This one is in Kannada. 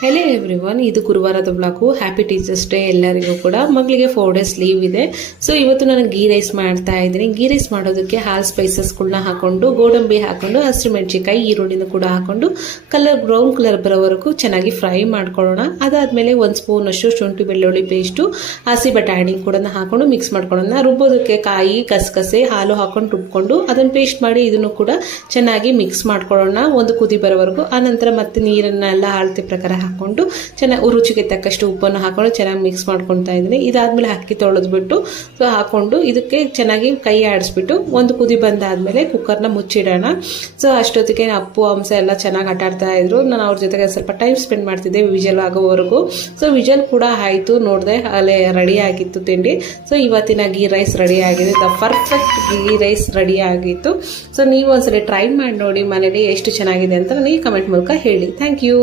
ಹೆಲೋ ಎವ್ರಿವನ್, ಇದು ಗುರುವಾರದ ಬ್ಲಾಗು. ಹ್ಯಾಪಿ ಟೀಚರ್ಸ್ ಡೇ ಎಲ್ಲರಿಗೂ ಕೂಡ. ಮಗಳಿಗೆ 4 days ಲೀವ್ ಇದೆ. ಸೊ ಇವತ್ತು ನಾನು ಗೀ ರೈಸ್ ಮಾಡ್ತಾ ಇದ್ದೀನಿ. ಗೀ ರೈಸ್ ಮಾಡೋದಕ್ಕೆ ಹಾಲ್ ಸ್ಪೈಸಸ್ಗಳನ್ನ ಹಾಕೊಂಡು, ಗೋಡಂಬಿ ಹಾಕೊಂಡು, ಹಸಿರು ಮೆಣಸಿನಕಾಯಿ, ಈರುಳ್ಳಿನ ಕೂಡ ಹಾಕೊಂಡು ಬ್ರೌನ್ ಕಲರ್ ಬರೋವರೆಗೂ ಚೆನ್ನಾಗಿ ಫ್ರೈ ಮಾಡ್ಕೊಳ್ಳೋಣ. ಅದಾದಮೇಲೆ 1 ಸ್ಪೂನ್ ಅಷ್ಟು ಶುಂಠಿ ಬೆಳ್ಳುಳ್ಳಿ ಪೇಸ್ಟು, ಹಸಿ ಬಟಾಣಿ ಕೂಡ ಹಾಕೊಂಡು ಮಿಕ್ಸ್ ಮಾಡ್ಕೊಳ್ಳೋಣ. ರುಬ್ಬೋದಕ್ಕೆ ಕಾಯಿ, ಕಸಕಸೆ, ಹಾಲು ಹಾಕೊಂಡು ರುಬ್ಕೊಂಡು ಅದನ್ನು ಪೇಸ್ಟ್ ಮಾಡಿ ಇದನ್ನು ಕೂಡ ಚೆನ್ನಾಗಿ ಮಿಕ್ಸ್ ಮಾಡ್ಕೊಳ್ಳೋಣ ಒಂದು ಕುದಿ ಬರೋವರೆಗೂ. ಆನಂತರ ಮತ್ತೆ ನೀರನ್ನೆಲ್ಲ ಅಳತೆ ಪ್ರಕಾರ ಹಾಕೊಂಡು ಚೆನ್ನಾಗಿ ರುಚಿಗೆ ತಕ್ಕಷ್ಟು ಉಪ್ಪನ್ನು ಹಾಕೊಂಡು ಚೆನ್ನಾಗಿ ಮಿಕ್ಸ್ ಮಾಡ್ಕೊತಾ ಇದ್ದೀನಿ. ಇದಾದ್ಮೇಲೆ ಅಕ್ಕಿ ತೊಳೆದ್ಬಿಟ್ಟು ಹಾಕೊಂಡು ಇದಕ್ಕೆ ಚೆನ್ನಾಗಿ ಕೈ ಆಡಿಸ್ಬಿಟ್ಟು ಒಂದು ಕುದಿ ಬಂದಾದ್ಮೇಲೆ ಕುಕ್ಕರ್ನ ಮುಚ್ಚಿಡೋಣ. ಸೊ ಅಷ್ಟೊತ್ತಿಗೆ ಅಪ್ಪು ಅಂಶ ಎಲ್ಲ ಚೆನ್ನಾಗಿ ಆಟಾಡ್ತಾ ಇದ್ರು. ನಾನು ಅವ್ರ ಜೊತೆಗೆ ಸ್ವಲ್ಪ ಟೈಮ್ ಸ್ಪೆಂಡ್ ಮಾಡ್ತಿದ್ದೆ ವಿಜಲ್ ಆಗೋವರೆಗೂ. ಸೊ ವಿಜಲ್ ಕೂಡ ಆಯಿತು, ನೋಡಿದೆ ಅಲ್ಲೇ ರೆಡಿ ಆಗಿತ್ತು ತಿಂಡಿ. ಸೊ ಇವತ್ತಿನ ಗೀ ರೈಸ್ ರೆಡಿ ಆಗಿದೆ. The perfect ghee rice ready ಆಗಿತ್ತು. ಸೊ ನೀವು ಒಂದ್ಸಲ ಟ್ರೈ ಮಾಡಿ ನೋಡಿ ಮನೇಲಿ ಎಷ್ಟು ಚೆನ್ನಾಗಿದೆ ಅಂತ ನನಗೆ ಕಮೆಂಟ್ ಮೂಲಕ ಹೇಳಿ. Thank you.